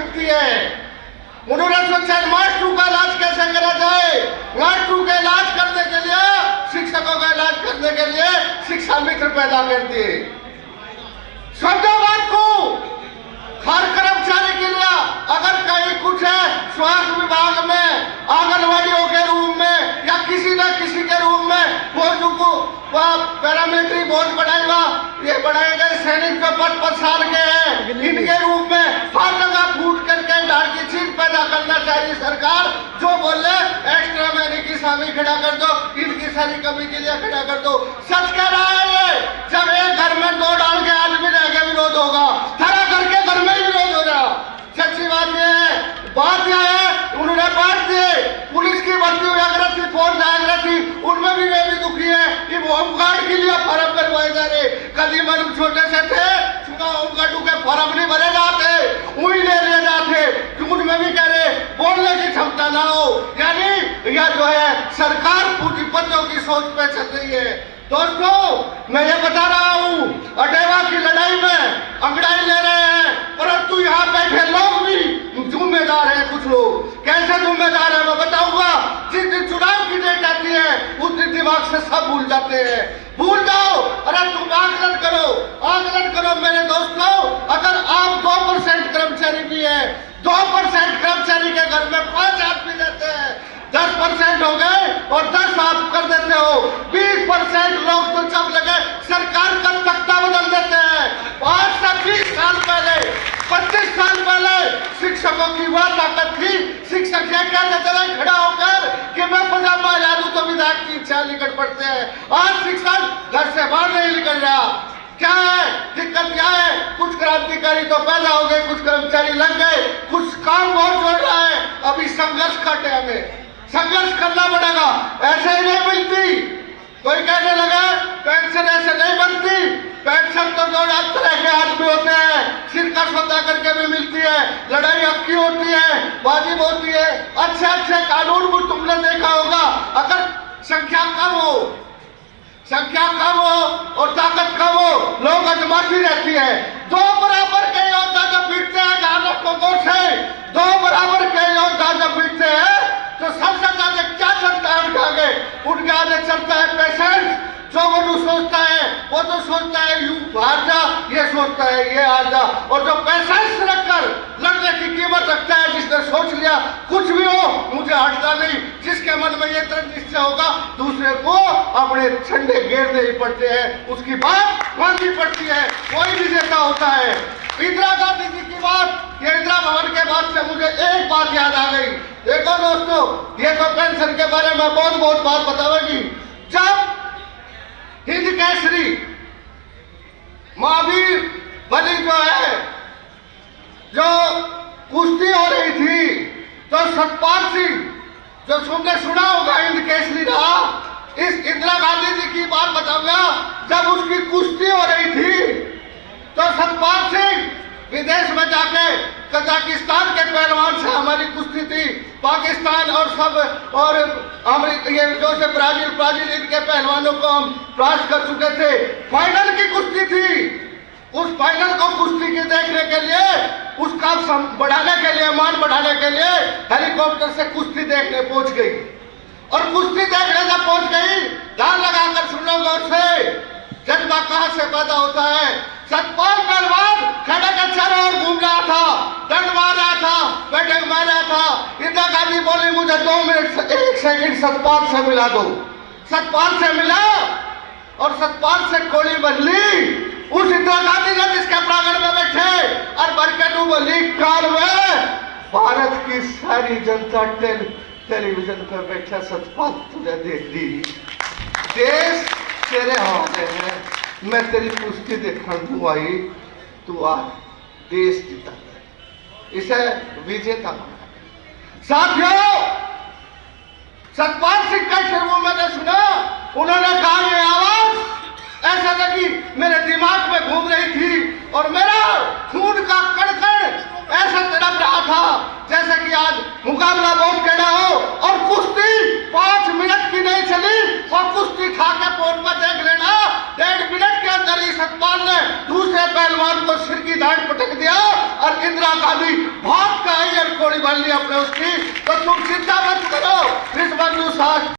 सकती है। उन्होंने सोचा मास्टरों का इलाज कैसे करा जाए। मास्टरों का इलाज करने के लिए, शिक्षकों का इलाज करने के लिए शिक्षा मित्र पैदा कर दिए। समझो बात को, हर कर्मचारी के लिए अगर कहीं कुछ है, स्वास्थ्य विभाग में, आंगनवाड़ियों के रूम में या किसी न किसी के रूम में फौजों को पैरामिलिट्री बोर्ड बनाएगा, ये बनाए गए सैनिक जो 55 साल के हैं, इनके रूप में हर जगह फूट करके डाल की चीज पैदा करना चाहिए। सरकार जो बोले एक्स्ट्रा महीने की स्वामी खड़ा कर दो, इनकी सारी कमी के लिए खड़ा कर दो। सच कह रहा है ये, जब एक घर में 2 डाल के आदमी रह के विरोध होगा, खड़ा करके घर में ही विरोध हो रहा। सच्ची बात ये है। बात यह है, उन्होंने बांट दिए, पुलिस की भर्ती वगैरह थी, फौज वगैरह थी, उनमें भी वे भी दुखी है। ये होमगार्ड के लिए फॉर्म भरवाए जा रहे। कभी मन छोटे से थे, चुनाव होमगार्ड के फॉर्म नहीं भरे जाते, वही ले ले जाते, उनमें भी कह रहे बोलने की क्षमता ना हो। यानी यह जो है सरकार पूंजीपतियों की सोच पे चल रही है। दोस्तों, मैं ये बता रहा हूँ, अटेवा की लड़ाई में अंगड़ाई ले रहे हैं, परंतु यहाँ बैठे लोग भी जिम्मेदार हैं। कुछ लोग कैसे जिम्मेदार है मैं बताऊंगा। जिस दिन चुनाव की डेट आती है उस दिन दिमाग से सब भूल जाते हैं। भूल जाओ, अरे तुम आकलन करो मेरे दोस्तों। अगर आप 2% कर्मचारी भी है, 2% कर्मचारी के घर में 5 आदमी रहते हैं, 10% हो गए और 10 आप कर देते हो, 20% लोग तो जब लगे सरकार का तख्ता बदल देते हैं। 5 से 20 साल पहले, 25 साल पहले शिक्षकों की वह ताकत थी। शिक्षक ये कहते थे खड़ा होकर कि मैं पजामा ला दूं तो विधायक की इच्छा निकट पड़ते हैं। आज शिक्षक घर से बाहर नहीं निकल रहा। क्या है दिक्कत? क्या है? कुछ क्रांतिकारी तो पैदा हो गए, कुछ कर्मचारी लग गए, कुछ काम बहुत जोड़ रहा है। अभी संघर्ष का टाइम है, संघर्ष करना पड़ेगा। ऐसे ही नहीं मिलती। कोई कहने लगा पेंशन ऐसे नहीं बनती। पेंशन तो 2 तरह के आदमी होते हैं, सिर का सौदा करके भी मिलती है, लड़ाई हक्की होती है, वाजिब होती है। अच्छे कानून भी तुमने देखा होगा। अगर संख्या कम हो और ताकत कम हो, लोग अजमाती रहती है। 2 बराबर के योद्धा जब भिड़ते हैं जहां लोगों से, 2 बराबर के योद्धा जब भिड़ते हैं तो सबसे ज्यादा क्या चलता है उनके आगे चलता है पेशेंट। जो वो सोचता है, वो तो सोचता है यू हार जा, ये सोचता है ये हार जा। और जो पेशेंस रखकर लड़ने की कीमत रखता है, जिसने सोच लिया कुछ भी हो मुझे हटना नहीं, जिसके मन में ये दृढ़ निश्चय होगा दूसरे को अपने झंडे घेरने ही पड़ते हैं, उसकी बात माननी पड़ती है, कोई विजेता होता है। इंदिरा गांधी जी की बात, ये इंदिरा भवन के बाद से मुझे एक बात याद आ गई। देखो दोस्तों, ये तो पेंशन के बारे में बहुत बात बतावेगी। जब हिंद केसरी महावीर बली जो है, जो कुश्ती हो रही थी, तो सतपाल सिंह जो तुमने सुना होगा हिंद केसरी रहा, इस इंदिरा गांधी जी की बात बताऊंगा। जब उसकी कुश्ती हो रही थी तो सतपाल सिंह विदेश में जाके कजाकिस्तान के पहलवान से हमारी कुश्ती थी, पाकिस्तान और सब और अमेरिका, ये जो से ब्राजील इनके पहलवानों को हम पास कर चुके थे। फाइनल की कुश्ती थी। उस फाइनल को कुश्ती के देखने के लिए, उसका बढ़ाने के लिए, मान बढ़ाने के लिए हेलीकॉप्टर से कुश्ती देखने पहुंच गई। और कुश्ती देखने जब पहुंच गई, ध्यान लगाकर सुन लो गौर से, जज्बा कहां से पैदा होता है। सतपाल पहलवान खड़े के चारों ओर घूम रहा था, दंड मार रहा था, बैठक मार रहा था। इंदिरा गांधी बोली मुझे 2 मिनट 1 सेकंड सतपाल से मिला दो। सतपाल से मिला और सतपाल से गोली बदली। उस इंदिरा गांधी ने जिसके प्रांगण में बैठे और बरकतू बोली काल में भारत की सारी जनता टेलीविजन पर बैठा सतपाल तुझे देख ली। देश तेरे हवाले है, मैं तेरी कुश्ती देखने आई, तू आज देश जीता है, इसे विजेता बना। साथियों, सतपाल सिंह का शुरू मैंने सुना, उन्होंने कहा ये आवाज ऐसा लगी मेरे दिमाग में घूम रही थी और मेरा खून का कण ऐसा तड़प रहा था जैसे कि आज मुकाबला बहुत टेढ़ा हो। और कुश्ती 5 मिनट की नहीं चली और कुश्ती खा के फोन पर देख लेना, 1.5 मिनट के अंदर ही सतपाल ने दूसरे पहलवान को सिर की दाढ़ पटक दिया और इंदिरा गांधी भाग के आई और गोली भर ली अपने उसकी, तो तुम चिंता मत करो, इस बंधु शास्त्र